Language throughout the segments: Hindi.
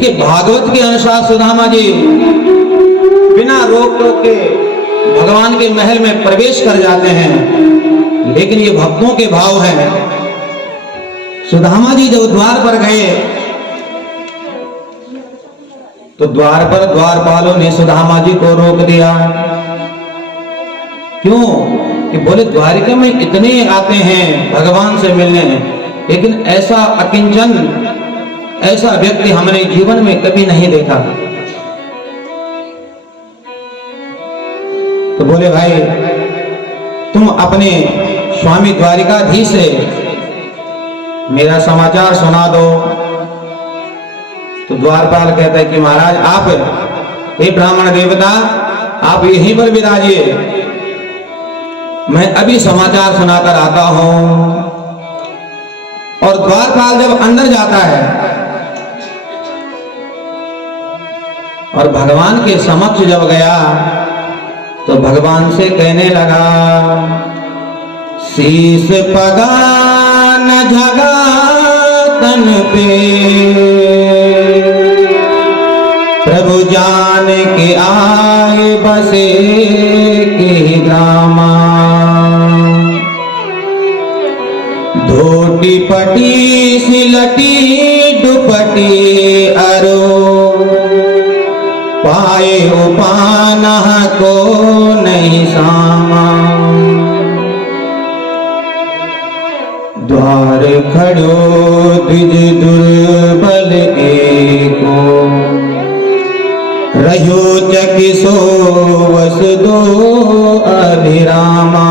देखिए भागवत के अनुसार सुदामा जी बिना रोक टोक के भगवान के महल में प्रवेश कर जाते हैं, लेकिन ये भक्तों के भाव हैं। सुदामा जी जब द्वार पर गए तो द्वार पर द्वारपालों ने सुदामा जी को रोक दिया। क्यों? कि बोले द्वारिका में इतने आते हैं भगवान से मिलने, लेकिन ऐसा अकिंचन, ऐसा व्यक्ति हमने जीवन में कभी नहीं देखा। तो बोले भाई तुम अपने स्वामी द्वारिकाधीश से मेरा समाचार सुना दो। तो द्वारपाल कहता है कि महाराज आप, हे ब्राह्मण देवता, आप यहीं पर विराजिए, मैं अभी समाचार सुनाकर आता हूं। और द्वारपाल जब अंदर जाता है और भगवान के समक्ष जब गया तो भगवान से कहने लगा, शीस पगान झगा तन पे, प्रभु जान के आए बसे के ग्रामा, धोटी पटी सिलटी दुपटी अरो, पाए उपाना को नहीं सामा, द्वार खड़ो द्विज दुर्बल एको, रहो चकिसो वस दो अभिरामा,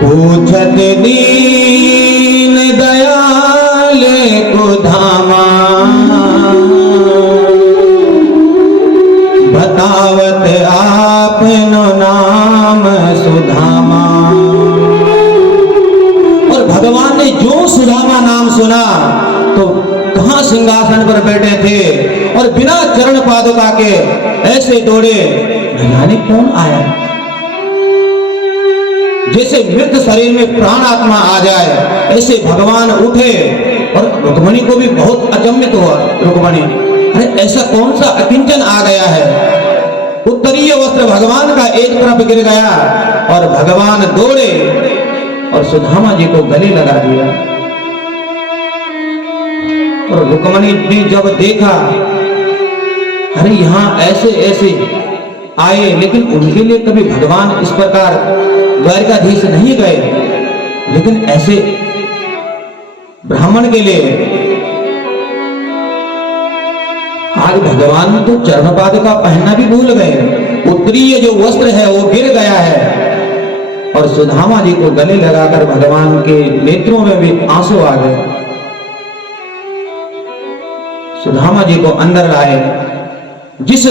पूछत दीन दयाल को धामा, बतावत आपनो नाम सुधामा। और भगवान ने जो सुधामा नाम सुना तो कहां सिंहासन पर बैठे थे और बिना चरण पादुका के ऐसे दौड़े, न जाने कौन आया। जैसे मृत शरीर में प्राण आत्मा आ जाए ऐसे भगवान उठे। और रुक्मणी को भी बहुत अचंभित हुआ। रुक्मणी, अरे ऐसा कौन सा अकिंचन आ गया है। उत्तरीय वस्त्र भगवान का एक तरफ गिर गया और भगवान दौड़े और सुदामा जी को गले लगा दिया। और रुक्मणी ने जब देखा, अरे यहाँ ऐसे ऐसे आए, लेकिन उनके लिए कभी भगवान इस प्रकार द्वारिकाधीश नहीं गए, लेकिन ऐसे ब्राह्मण के लिए आज भगवान तो चरण पादुका पहनना भी भूल गए। उत्तरीय जो वस्त्र है वो गिर गया है और सुदामा जी को गले लगाकर भगवान के नेत्रों में भी आंसू आ गए। सुदामा जी को अंदर लाए, जिस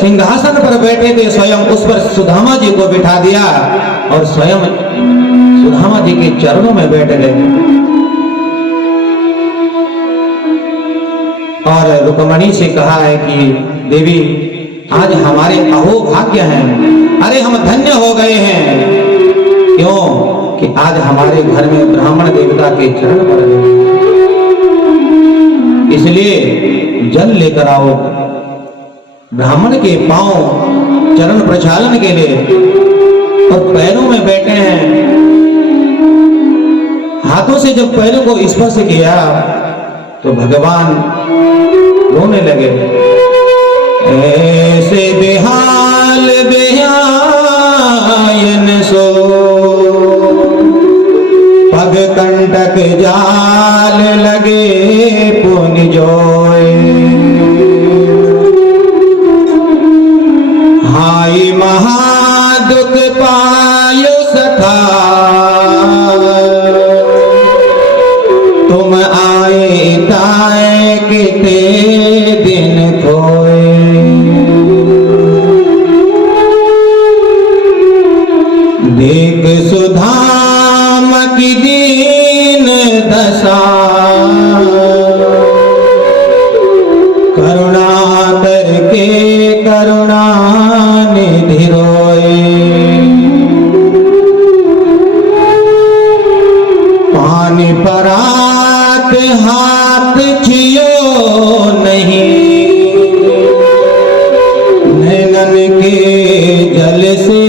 सिंहासन पर बैठे थे स्वयं उस पर सुदामा जी को बिठा दिया और स्वयं सुदामा जी के चरणों में बैठ गए। और रुक्मणी से कहा है कि देवी आज हमारे अहोभाग्य हैं, अरे हम धन्य हो गए हैं। क्यों? कि आज हमारे घर में ब्राह्मण देवता के चरण पड़ गए, इसलिए जल लेकर आओ। ब्राह्मण के पांव चरण प्रक्षालन के लिए और पैरों में बैठे हैं। हाथों से जब पैरों को स्पर्श किया तो भगवान रोने लगे। ऐसे बेहाल बेहायन सो, पग कंटक जाल लगे पुनि जोए, हाय महादुख पायो सखा, तुम आए ताए किते दिन खोए, देख सुधाम की दीन दशा, करुणा करके करुणा निधि रोए, पानी परात हाथ हाथ छियो नहीं, नैनन के जल से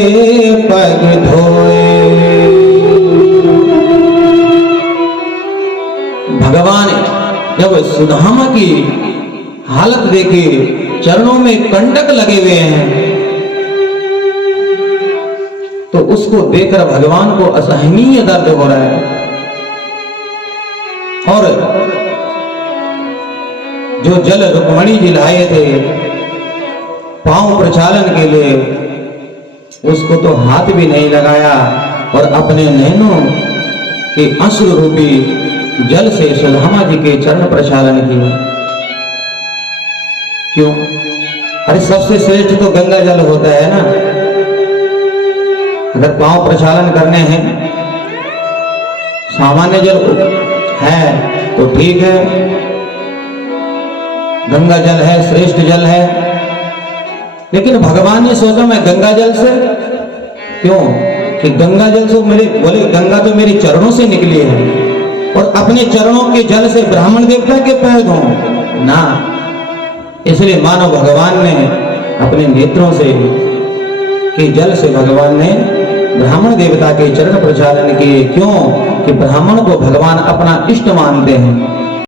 पग धोए। भगवान जब सुदामा की हालत देखे, चरणों में कंटक लगे हुए हैं, तो उसको देखकर भगवान को असहनीय दर्द हो रहा है। और जो जल रुक्मणी जी लाए थे पांव प्रक्षालन के लिए, उसको तो हाथ भी नहीं लगाया और अपने नैनों के अश्रु रूपी जल से सुदामा जी के चरण प्रक्षालन किए। क्यों? अरे सबसे श्रेष्ठ तो गंगा जल होता है ना। अगर पांव प्रक्षालन करने हैं, सामान्य जल है तो ठीक है, गंगा जल है, श्रेष्ठ जल है, लेकिन भगवान ने सोचा मैं गंगा जल से, क्यों कि गंगा जल से मेरे, बोले गंगा तो मेरे चरणों से निकली है और अपने चरणों के जल से ब्राह्मण देवता के पैर धो ना। इसलिए मानो भगवान ने अपने नेत्रों से के जल से भगवान ने ब्राह्मण देवता के चरण प्रक्षालन किए। क्यों कि ब्राह्मण को भगवान अपना इष्ट मानते हैं।